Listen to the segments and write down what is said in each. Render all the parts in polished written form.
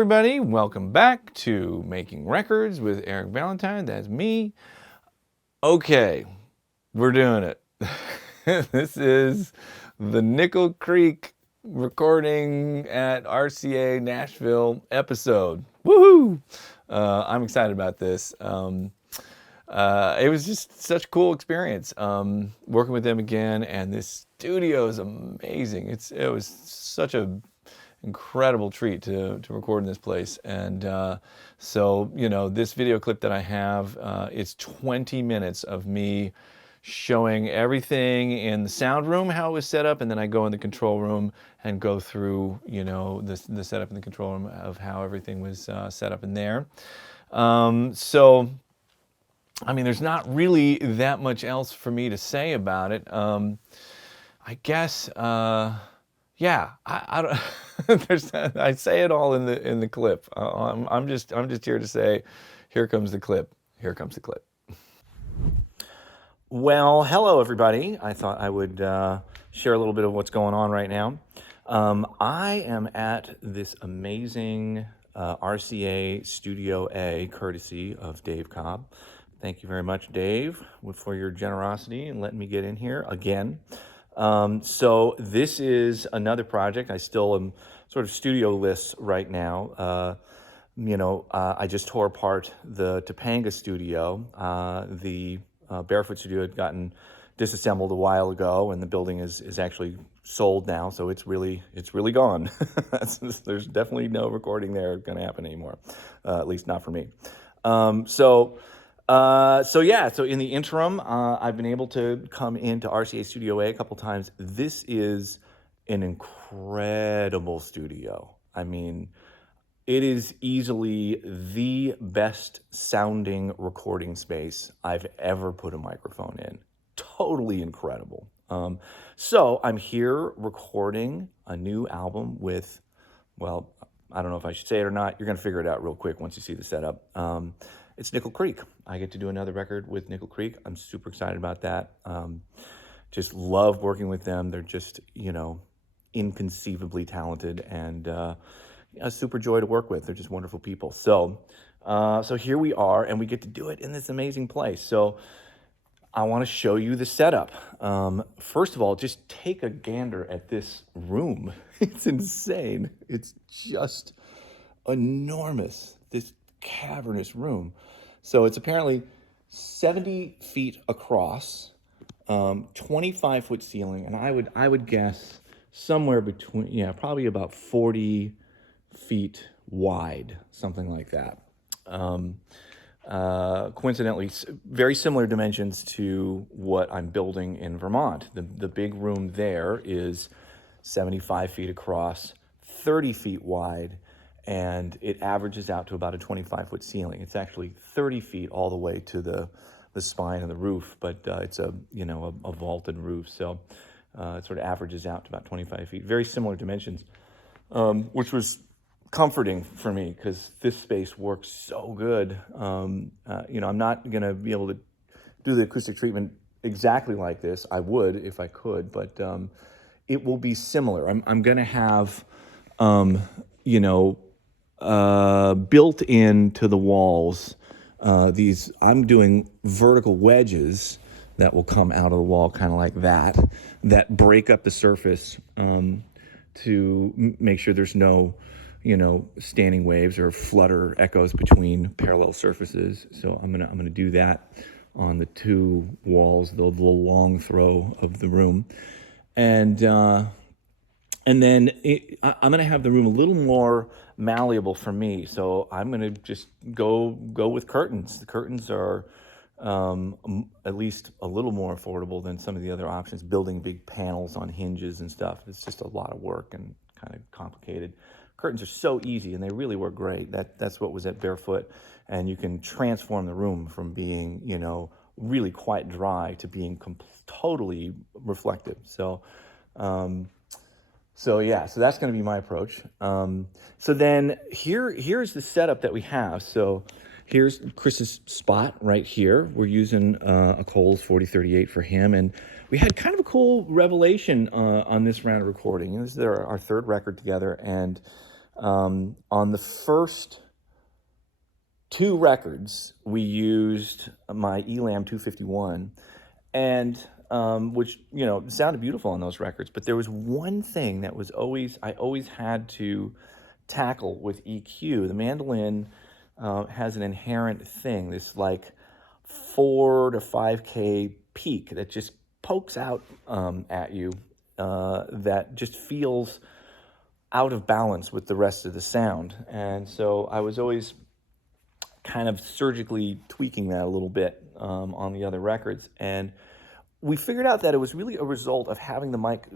everybody. Welcome back to Making Records with Eric Valentine. That's me. Okay, we're doing it. This is the Nickel Creek recording at RCA Nashville episode. Woohoo! I'm excited about this. It was just such a cool experience working with them again, and this studio is amazing. It was such a incredible treat to record in this place. And so, you know, this video clip that I have, it's 20 minutes of me showing everything in the sound room, how it was set up, and then I go in the control room and go through, you know, the setup in the control room of how everything was set up in there. So, I mean, there's not really that much else for me to say about it. I guess, yeah, I don't. I say it all in the clip. I'm just here to say, here comes the clip. Here comes the clip. Well, hello everybody. I thought I would share a little bit of what's going on right now. I am at this amazing RCA Studio A, courtesy of Dave Cobb. Thank you very much, Dave, for your generosity and letting me get in here again. So this is another project. I still am sort of studio-less right now. I just tore apart the Topanga studio. The Barefoot studio had gotten disassembled a while ago, and the building is actually sold now, so it's really gone. There's definitely no recording there going to happen anymore, at least not for me. So in the interim, I've been able to come into RCA Studio A a couple times. This is an incredible studio. I mean, it is easily the best sounding recording space I've ever put a microphone in. Totally incredible. So I'm here recording a new album with, well, I don't know if I should say it or not. You're going to figure it out real quick once you see the setup. It's Nickel Creek. I get to do another record with Nickel Creek. I'm super excited about that. Just love working with them. They're just, you know, inconceivably talented and a super joy to work with. They're just wonderful people. So here we are, and we get to do it in this amazing place. So I want to show you the setup. First of all, just take a gander at this room. It's insane. It's just enormous, this cavernous room. So it's apparently 70 feet across, 25-foot ceiling, and I would guess somewhere between, probably about 40 feet wide, something like that. Coincidentally, very similar dimensions to what I'm building in Vermont. The big room there is 75 feet across, 30 feet wide, and it averages out to about a 25-foot ceiling. It's actually 30 feet all the way to the spine of the roof, but it's a vaulted roof, so it sort of averages out to about 25 feet. Very similar dimensions, which was comforting for me because this space works so good. I'm not going to be able to do the acoustic treatment exactly like this. I would if I could, but it will be similar. I'm going to have, built into the walls, I'm doing vertical wedges that will come out of the wall kind of like that break up the surface to make sure there's no, standing waves or flutter echoes between parallel surfaces. So I'm gonna do that on the two walls, the long throw of the room, and then I'm gonna have the room a little more malleable for me. So I'm gonna just go with curtains. The curtains are at least a little more affordable than some of the other options. Building big panels on hinges and stuff, it's just a lot of work and kind of complicated. Curtains are so easy, and they really work great. That's what was at Barefoot, and you can transform the room from being, really quite dry to being totally reflective. So that's going to be my approach. So then here's the setup that we have. So here's Chris's spot right here. We're using a Coles 4038 for him, and we had kind of a cool revelation on this round of recording. This is our third record together, and On the first 2 records, we used my Elam 251, and which sounded beautiful on those records. But there was one thing that was I always had to tackle with EQ. The mandolin has an inherent thing, this like 4 to 5K peak that just pokes out at you, that just feels out of balance with the rest of the sound. And so I was always kind of surgically tweaking that a little bit on the other records. And we figured out that it was really a result of having the mic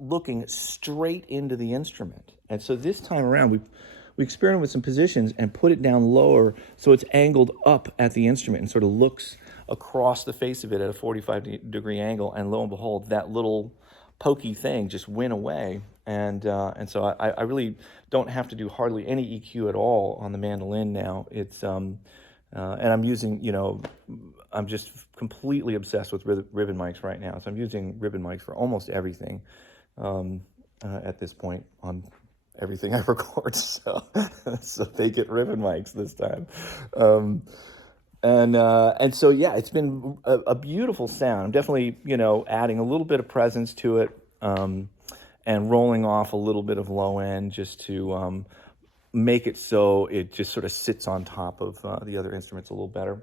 looking straight into the instrument. And so this time around, we experimented with some positions and put it down lower so it's angled up at the instrument and sort of looks across the face of it at a 45-degree angle. And lo and behold, that little pokey thing just went away. And so I really don't have to do hardly any EQ at all on the mandolin now. It's and I'm using, I'm just completely obsessed with ribbon mics right now. So I'm using ribbon mics for almost everything at this point on everything I record. So they get ribbon mics this time. And so, yeah, it's been a beautiful sound. I'm definitely, adding a little bit of presence to it, and rolling off a little bit of low end just to make it so it just sort of sits on top of the other instruments a little better.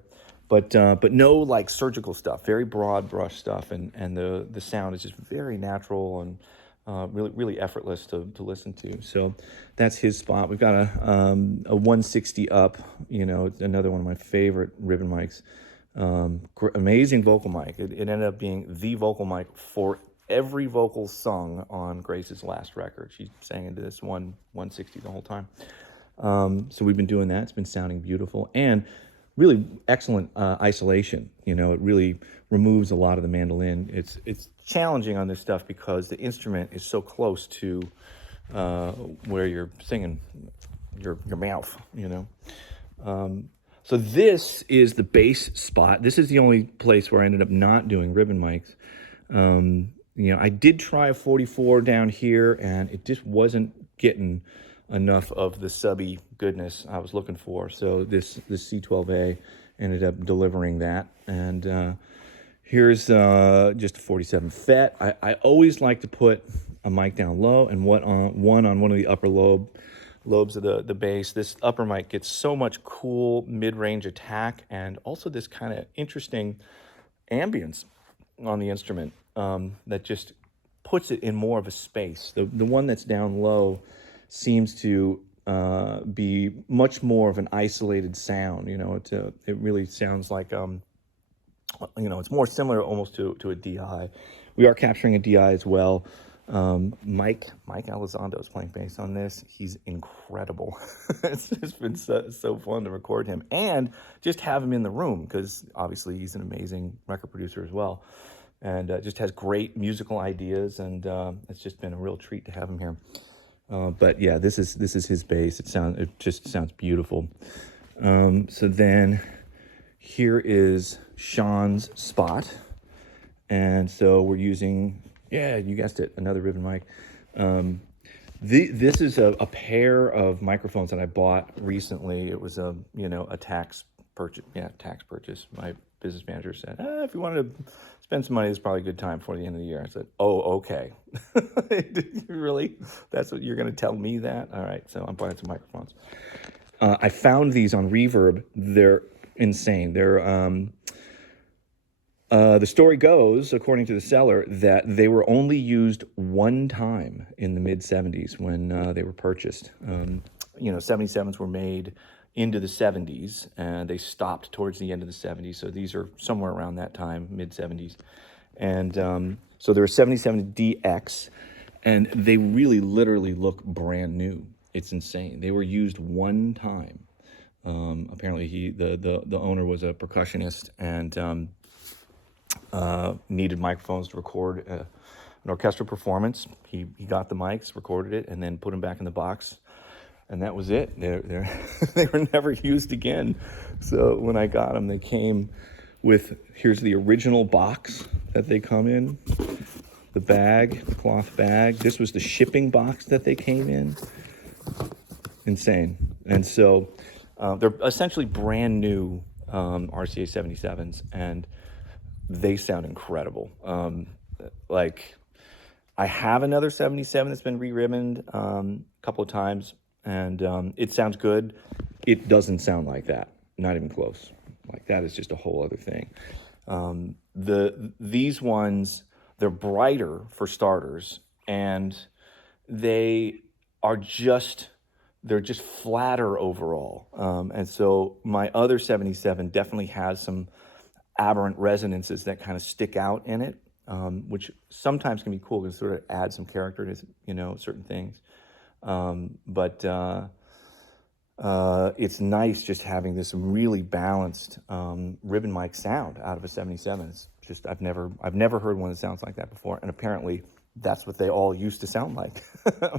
But no like surgical stuff, very broad brush stuff, and the sound is just very natural and really effortless to listen to. So that's his spot. We've got a 160 up, it's another one of my favorite ribbon mics. Amazing vocal mic. It ended up being the vocal mic for every vocal sung on Grace's last record. She sang into this 160 the whole time. So we've been doing that. It's been sounding beautiful and really excellent isolation. It really removes a lot of the mandolin. It's challenging on this stuff because the instrument is so close to where you're singing your mouth. So this is the bass spot. This is the only place where I ended up not doing ribbon mics. I did try a 44 down here, and it just wasn't getting enough of the subby goodness I was looking for. So this C12A ended up delivering that. And here's just a 47 FET. I always like to put a mic down low and one on of the upper lobes of the bass. This upper mic gets so much cool mid-range attack and also this kind of interesting ambience on the instrument that just puts it in more of a space. The one that's down low seems to be much more of an isolated sound. It really sounds like it's more similar almost to a DI. We are capturing a DI as well. Mike Elizondo is playing bass on this. He's incredible. It's just been so fun to record him and just have him in the room because obviously he's an amazing record producer as well, and just has great musical ideas, and it's just been a real treat to have him here. But yeah, this is his bass. It just sounds beautiful. So then here is Sean's spot, and so we're using, yeah, you guessed it, another ribbon mic. This is a pair of microphones that I bought recently. It was a tax purchase. Yeah, tax purchase. My business manager said, if you wanted to spend some money, it's probably a good time before the end of the year. I said, oh, okay. Really? That's what you're going to tell me that? All right, so I'm buying some microphones. I found these on Reverb. They're insane. They're the story goes, according to the seller, that they were only used one time in the mid-'70s when they were purchased. 77s were made into the 70s, and they stopped towards the end of the 70s. So these are somewhere around that time, mid-'70s. And so there are 77DX, and they really literally look brand new. It's insane. They were used one time. Apparently, the owner was a percussionist and needed microphones to record an orchestral performance. He got the mics, recorded it, and then put them back in the box. And that was it. They were never used again. So when I got them, they came with, here's the original box that they come in, the bag, the cloth bag. This was the shipping box that they came in. insane. And so they're essentially brand new RCA 77s, and they sound incredible. Like, I have another 77 that's been re-ribboned a couple of times, and it sounds good. It doesn't sound like that, not even close. Like, that is just a whole other thing. These ones, they're brighter for starters, and they're just flatter overall. And so my other 77 definitely has some aberrant resonances that kind of stick out in it, which sometimes can be cool because sort of add some character to, certain things. But it's nice just having this really balanced ribbon mic sound out of a 77. It's just, I've never heard one that sounds like that before, and apparently that's what they all used to sound like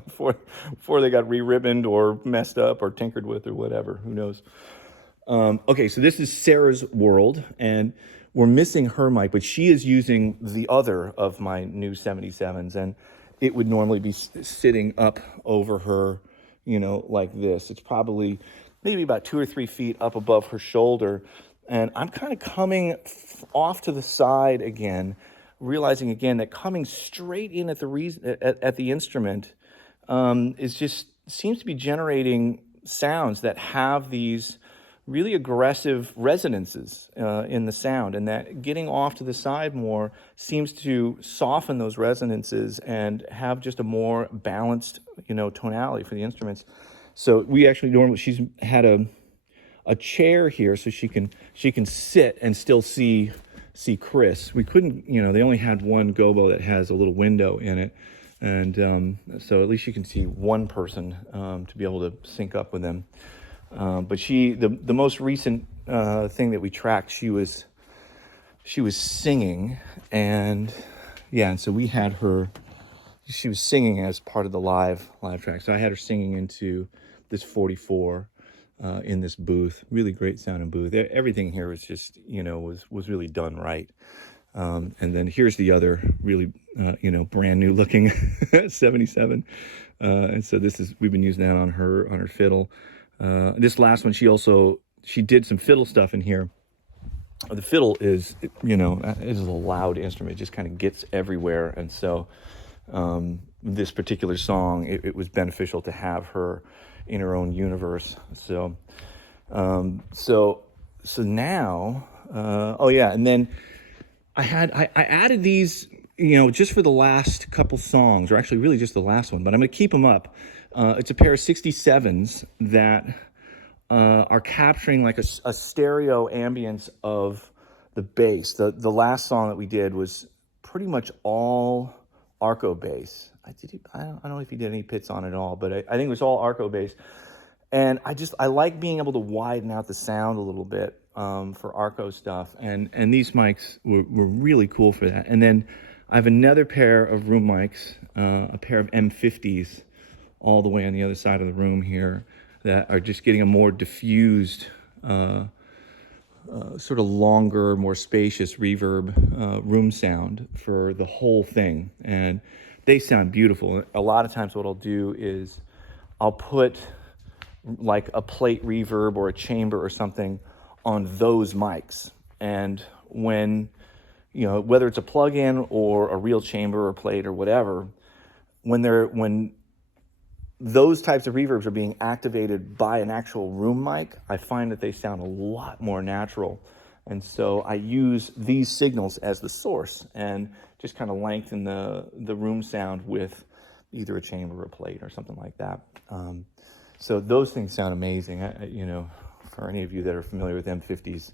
before they got re-ribboned or messed up or tinkered with or whatever. Who knows? Okay, so this is Sarah's world, and we're missing her mic, but she is using the other of my new 77s, and it would normally be sitting up over her, like this. It's probably maybe about 2 or 3 feet up above her shoulder, and I'm kind of coming off to the side again, realizing again that coming straight in at the instrument seems to be generating sounds that have these really aggressive resonances in the sound, and that getting off to the side more seems to soften those resonances and have just a more balanced, tonality for the instruments. So we actually she's had a chair here so she can sit and still see Chris. We couldn't, they only had one gobo that has a little window in it, and so at least you can see one person to be able to sync up with them. But the most recent thing that we tracked, she was singing, and so we had her. She was singing as part of the live track. So I had her singing into this 44 in this booth. Really great sounding booth. Everything here was just was really done right. And then here's the other really brand new looking 77. And so we've been using that on her fiddle. This last one, she did some fiddle stuff in here. The fiddle is, it is a loud instrument. It just kind of gets everywhere. And so this particular song, it was beneficial to have her in her own universe. So now, and then I added these, just for the last couple songs, or actually really just the last one, but I'm going to keep them up. It's a pair of 67s that are capturing like a stereo ambience of the bass. The last song that we did was pretty much all Arco bass. I don't know if he did any pits on it at all, but I think it was all Arco bass. And I like being able to widen out the sound a little bit for Arco stuff. And these mics were really cool for that. And then I have another pair of room mics, a pair of M50s, all the way on the other side of the room here, that are just getting a more diffused, sort of longer, more spacious reverb room sound for the whole thing. And they sound beautiful. A lot of times what I'll do is I'll put like a plate reverb or a chamber or something on those mics. And when, whether it's a plug-in or a real chamber or plate or whatever, when those types of reverbs are being activated by an actual room mic, I find that they sound a lot more natural. And so I use these signals as the source and just kind of lengthen the room sound with either a chamber or a plate or something like that. So those things sound amazing. For any of you that are familiar with M50s,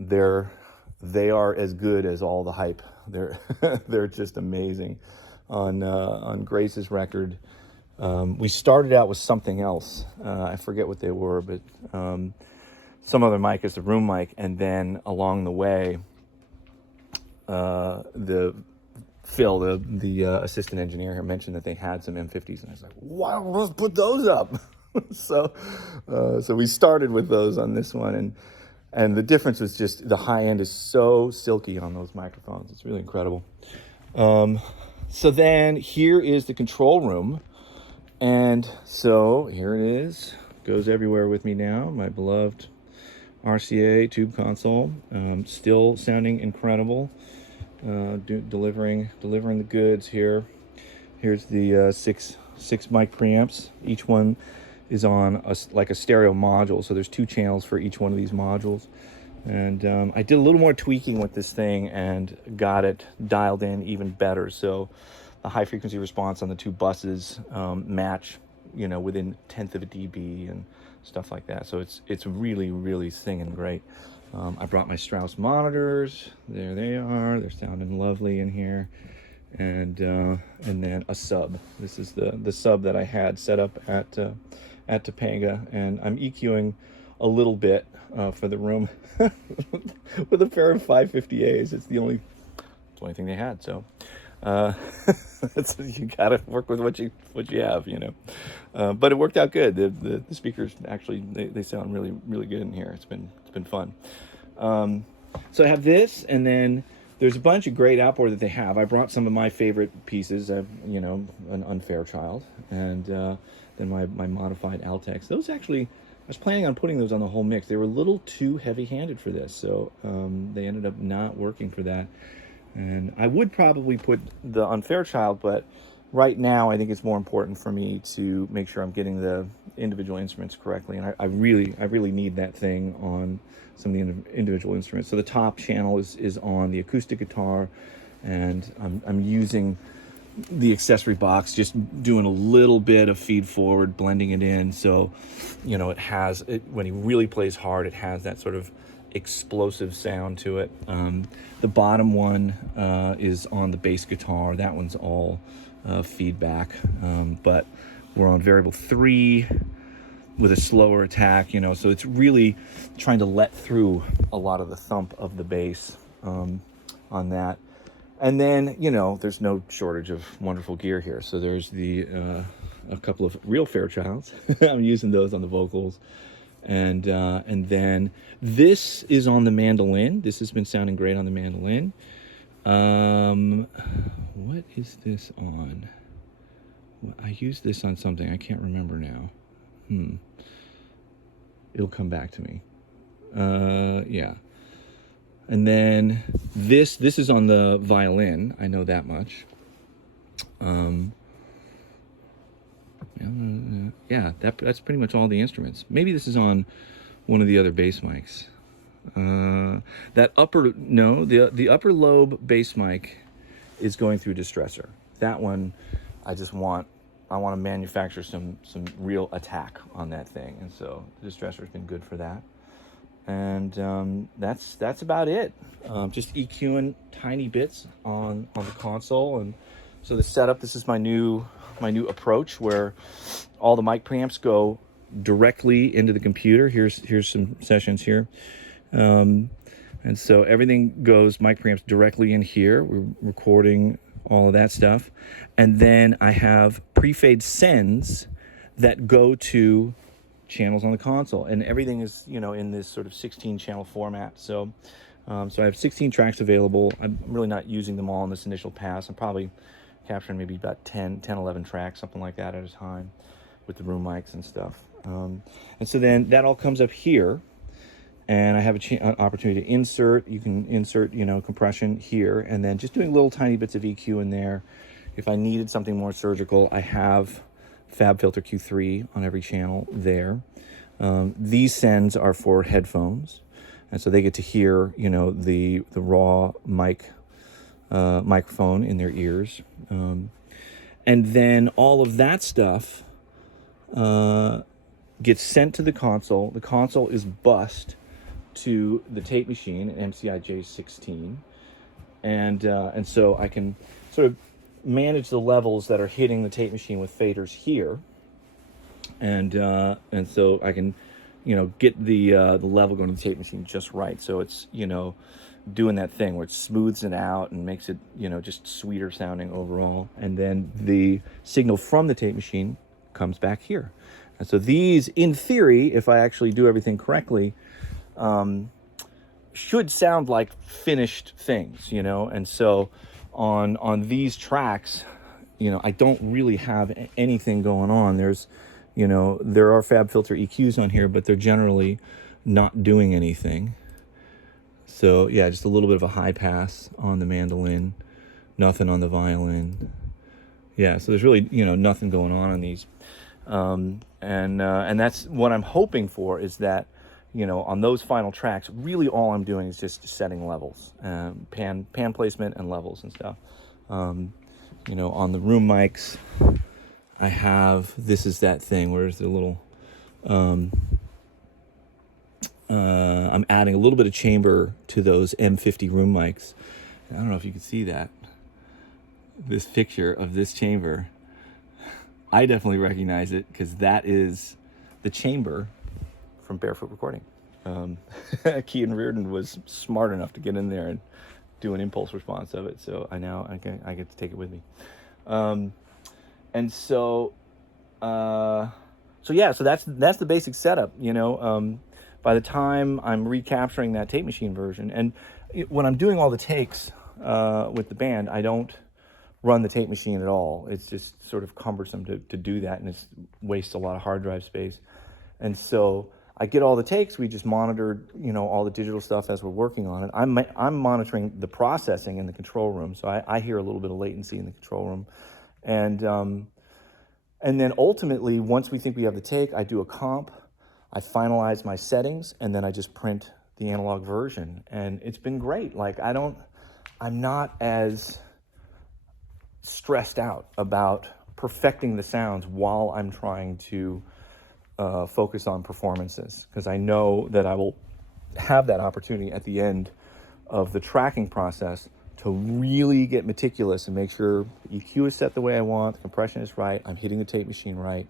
they are as good as all the hype. They're just amazing. On Grace's record, we started out with something else. I forget what they were, but some other mic is the room mic, and then along the way, Phil, the assistant engineer here, mentioned that they had some M50s, and I was like, "Wow, let's put those up." So we started with those on this one, and the difference was just the high end is so silky on those microphones. It's really incredible. So then here is the control room. And so here it is. goes everywhere with me now. My beloved RCA tube console, still sounding incredible. Delivering the goods here. Here's the six mic preamps. Each one is on like a stereo module, so there's 2 channels for each one of these modules. And I did a little more tweaking with this thing and got it dialed in even better. So the high frequency response on the 2 buses match, within 1/10 of a dB and stuff like that. So it's really singing great. I brought my Strauss monitors. There they are. They're sounding lovely in here. And then a sub. This is the sub that I had set up at Topanga, and I'm EQing a little bit for the room with a pair of 550As. It's the only thing they had. So you gotta work with what you have, but it worked out good. The speakers actually they sound really good in here. It's been fun. So I have this, and then there's a bunch of great outboard that they have. I brought some of my favorite pieces. I've an Unfair Child, and then my modified Altex. Those actually, I was planning on putting those on the whole mix. They were a little too heavy-handed for this, so they ended up not working for that. And I would probably put the Unfair Child, but right now I think it's more important for me to make sure I'm getting the individual instruments correctly. And I really need that thing on some of the individual instruments. So the top channel is on the acoustic guitar, and I'm using the accessory box, just doing a little bit of feed forward, blending it in. So, it has, when he really plays hard, it has that sort of explosive sound to it. The bottom one is on the bass guitar. That one's all feedback, but we're on variable 3 with a slower attack, so it's really trying to let through a lot of the thump of the bass on that. And then, there's no shortage of wonderful gear here. So there's a couple of real Fairchilds. I'm using those on the vocals. And then this is on the mandolin. This has been sounding great on the mandolin. What is this on? I used this on something. I can't remember now. It'll come back to me. Yeah. And then this is on the violin. I know that much. Yeah, that's pretty much all the instruments. Maybe this is on one of the other bass mics. The upper lobe bass mic is going through distressor. That one, I want to manufacture some real attack on that thing, and so the distressor's been good for that. And that's about it. Just EQing tiny bits on the console. And so the setup, this is my new approach, where all the mic preamps go directly into the computer. Here's some sessions here. And so everything goes mic preamps directly in here. We're recording all of that stuff. And then I have pre-fade sends that go to channels on the console, and everything is in this sort of 16 channel format. So I have 16 tracks available. I'm really not using them all in this initial pass. I'm probably capturing maybe about 11 tracks, something like that at a time, with the room mics and stuff. And so then that all comes up here, and I have an opportunity to insert. You can insert compression here, and then just doing little tiny bits of EQ in there. If I needed something more surgical, I have FabFilter Q3 on every channel there. These sends are for headphones, and so they get to hear the raw microphone in their ears. And then all of that stuff gets sent to the console. The console is bussed to the tape machine, an MCI J16, and so I can sort of manage the levels that are hitting the tape machine with faders here, and so I can get the level going to the tape machine just right, so it's doing that thing where it smooths it out and makes it just sweeter sounding overall. And then the signal from the tape machine comes back here, and so these, in theory, if I actually do everything correctly, should sound like finished things, and so on these tracks, I don't really have anything going on. There's You know, there are FabFilter EQs on here, but they're generally not doing anything. So yeah, just a little bit of a high pass on the mandolin, nothing on the violin. Yeah, so there's really, you know, nothing going on these. And that's what I'm hoping for, is that, you know, on those final tracks, really all I'm doing is just setting levels, pan placement and levels and stuff. You know, on the room mics, I have, this is that thing where there's the little, I'm adding a little bit of chamber to those M50 room mics. I don't know if you can see that. This picture of this chamber, I definitely recognize it because that is the chamber from Barefoot Recording. Kean Reardon was smart enough to get in there and do an impulse response of it, so I get to take it with me. And so yeah, so that's the basic setup. You know, by the time I'm recapturing that tape machine version, and when I'm doing all the takes with the band, I don't run the tape machine at all. It's just sort of cumbersome to do that, and it wastes a lot of hard drive space. And so I get all the takes. We just monitor, you know, all the digital stuff as we're working on it. I'm monitoring the processing in the control room, so I hear a little bit of latency in the control room, and then ultimately, once we think we have the take, I do a comp, I finalize my settings, and then I just print the analog version, and it's been great. Like I'm not as stressed out about perfecting the sounds while I'm trying to focus on performances, because I know that I will have that opportunity at the end of the tracking process to really get meticulous and make sure the EQ is set the way I want, the compression is right, I'm hitting the tape machine right,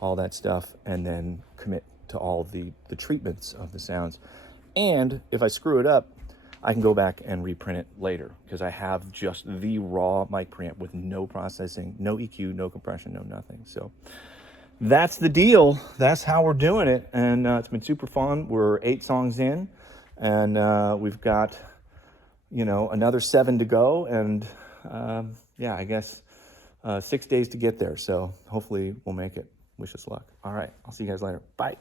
all that stuff, and then commit to all the treatments of the sounds. And if I screw it up, I can go back and reprint it later, because I have just the raw mic preamp with no processing, no EQ, no compression, no nothing. So that's the deal. That's how we're doing it, and it's been super fun. We're 8 songs in, and we've got, you know, another 7 to go, and yeah, I guess 6 days to get there. So hopefully we'll make it. Wish us luck. All right, I'll see you guys later. Bye.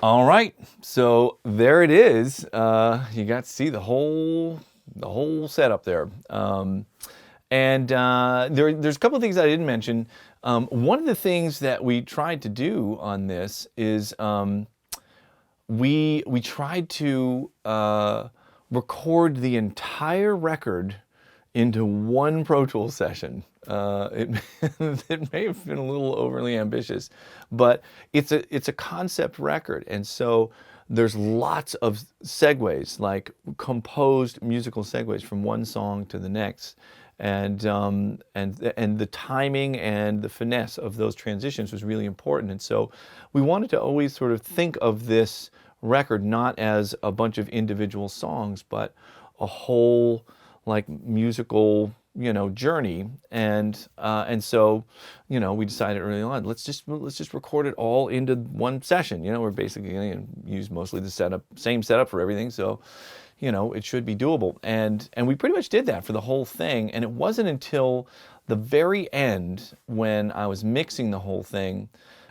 All right, so there it is. You got to see the whole setup there. And there's a couple of things I didn't mention. One of the things that we tried to do on this is we tried to record the entire record into one Pro Tools session. It may have been a little overly ambitious, but it's a concept record, and so there's lots of segues, like composed musical segues from one song to the next, and the timing and the finesse of those transitions was really important. And so we wanted to always sort of think of this record not as a bunch of individual songs, but a whole, like, musical, you know, journey. And so, you know, we decided early on, let's just record it all into one session. You know, we're basically going to use mostly the same setup for everything, so, you know, it should be doable. And we pretty much did that for the whole thing. And it wasn't until the very end, when I was mixing the whole thing,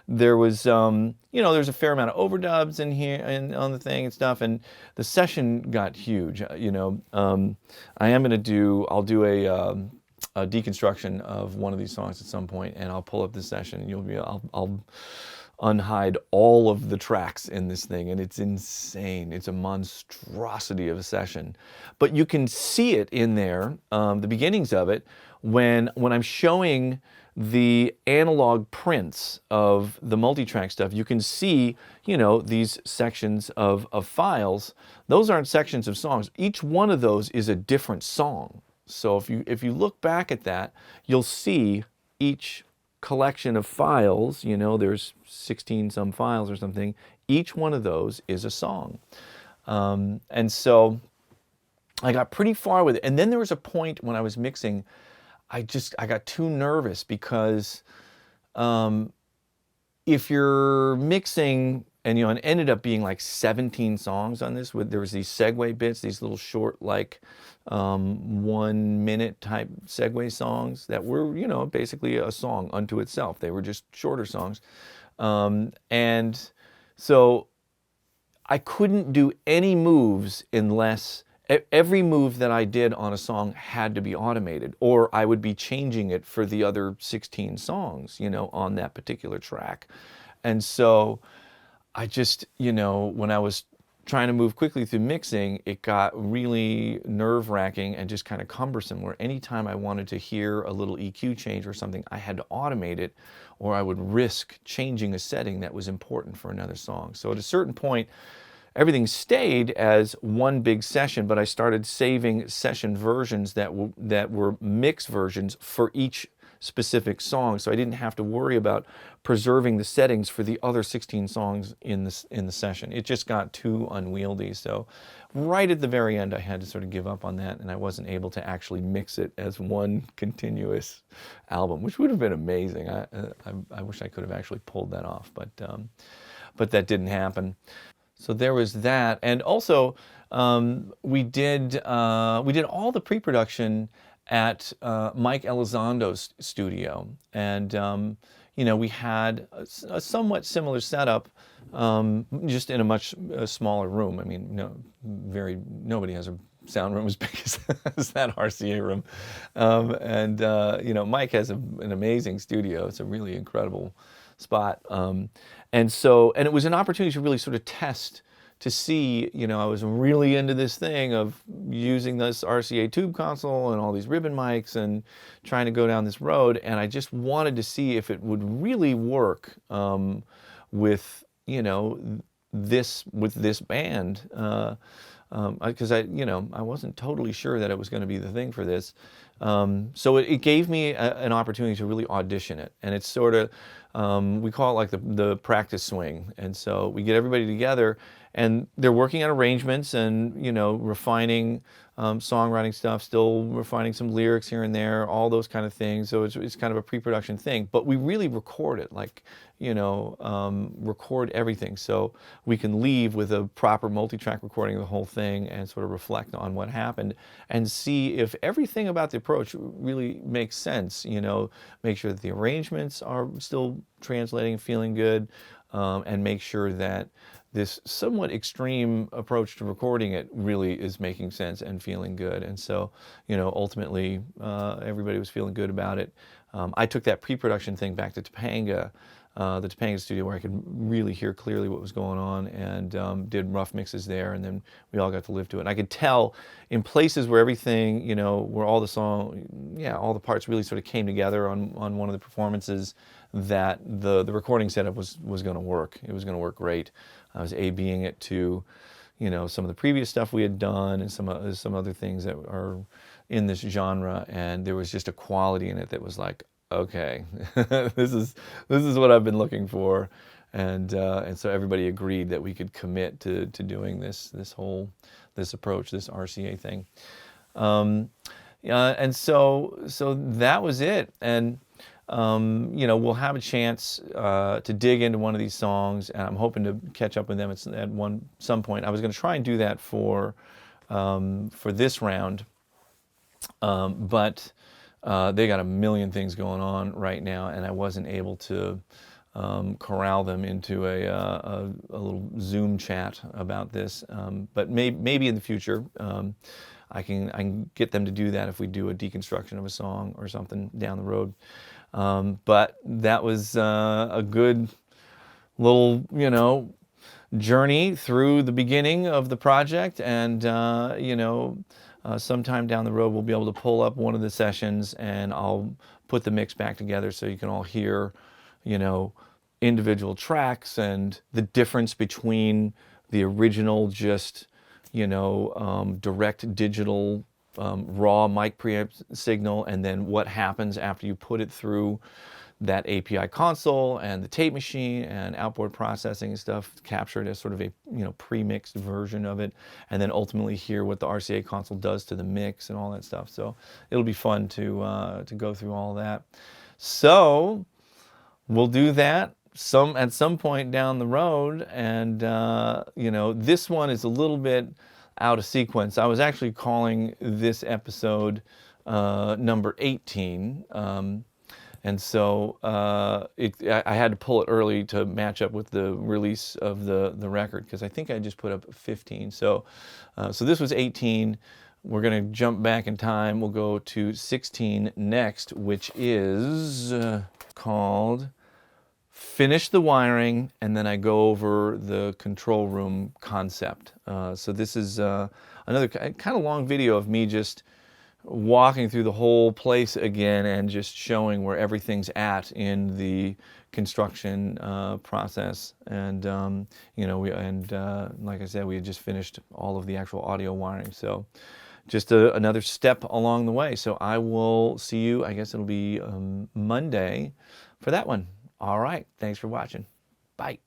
there was, you know, there's a fair amount of overdubs in here and on the thing and stuff, and the session got huge. You know, I'll do a deconstruction of one of these songs at some point, and I'll pull up the session, and I'll unhide all of the tracks in this thing, and it's insane. It's a monstrosity of a session, but you can see it in there, the beginnings of it, when I'm showing the analog prints of the multi-track stuff. You can see, you know, these sections of files. Those aren't sections of songs. Each one of those is a different song. So if you look back at that, you'll see each collection of files. You know, there's 16 some files or something. Each one of those is a song. And so I got pretty far with it. And then there was a point when I was mixing, I got too nervous, because if you're mixing, and, you know, it ended up being like 17 songs on this, there was these segue bits, these little short, like 1 minute type segue songs that were, you know, basically a song unto itself. They were just shorter songs. And so I couldn't do any moves unless every move that I did on a song had to be automated, or I would be changing it for the other 16 songs, on that particular track. And so I just, when I was trying to move quickly through mixing, it got really nerve-wracking and just kind of cumbersome, where anytime I wanted to hear a little EQ change or something, I had to automate it, or I would risk changing a setting that was important for another song. So at a certain point, everything stayed as one big session, but I started saving session versions that were mix versions for each specific song, so I didn't have to worry about preserving the settings for the other 16 songs in the session. It just got too unwieldy. So right at the very end, I had to sort of give up on that, and I wasn't able to actually mix it as one continuous album, which would have been amazing. I wish I could have actually pulled that off, but that didn't happen. So there was that, and also we did all the pre-production at Mike Elizondo's studio, and we had a somewhat similar setup, just in a much smaller room. I mean, nobody has a sound room as big as that RCA room, and Mike has an amazing studio. It's a really incredible spot, and it was an opportunity to really sort of test to see, I was really into this thing of using this RCA tube console and all these ribbon mics and trying to go down this road, and I just wanted to see if it would really work with this band, because I wasn't totally sure that it was going to be the thing for this. So it gave me an opportunity to really audition it, and it's sort of, we call it like the practice swing. And so we get everybody together, and they're working on arrangements and refining songwriting stuff, still refining some lyrics here and there, all those kind of things. So it's kind of a pre-production thing, but we really record it, like record everything, so we can leave with a proper multi-track recording of the whole thing and sort of reflect on what happened and see if everything about the approach really makes sense. Make sure that the arrangements are still translating, feeling good, and make sure that this somewhat extreme approach to recording it really is making sense and feeling good. And so, ultimately, everybody was feeling good about it. I took that pre-production thing back to Topanga, the Topanga studio, where I could really hear clearly what was going on, and did rough mixes there, and then we all got to live to it. And I could tell in places where everything, where all the parts really sort of came together on one of the performances, that the recording setup was going to work. It was going to work great. I was A/Bing it to, some of the previous stuff we had done and some other things that are in this genre, and there was just a quality in it that was like, okay, this is what I've been looking for, and so everybody agreed that we could commit to doing this approach, this RCA thing, and so that was it. And we'll have a chance to dig into one of these songs, and I'm hoping to catch up with them at some point. I was going to try and do that for this round, but they got a million things going on right now, and I wasn't able to corral them into a little Zoom chat about this. But maybe in the future, I can get them to do that if we do a deconstruction of a song or something down the road. But that was a good little, journey through the beginning of the project, and sometime down the road we'll be able to pull up one of the sessions, and I'll put the mix back together so you can all hear, individual tracks and the difference between the original just, direct digital raw mic preamp signal, and then what happens after you put it through that API console and the tape machine and outboard processing and stuff, captured as sort of a pre-mixed version of it, and then ultimately hear what the RCA console does to the mix and all that stuff. So it'll be fun to go through all that. So we'll do that at some point down the road, and this one is a little bit out of sequence. I was actually calling this episode number 18. And so I had to pull it early to match up with the release of the record, because I think I just put up 15. So this was 18. We're going to jump back in time. We'll go to 16 next, which is called Finish the Wiring, and then I go over the control room concept. So this is another kind of long video of me just walking through the whole place again and just showing where everything's at in the construction process. And like I said, we had just finished all of the actual audio wiring. So just another step along the way. So I will see you, I guess it'll be Monday for that one. All right, thanks for watching. Bye.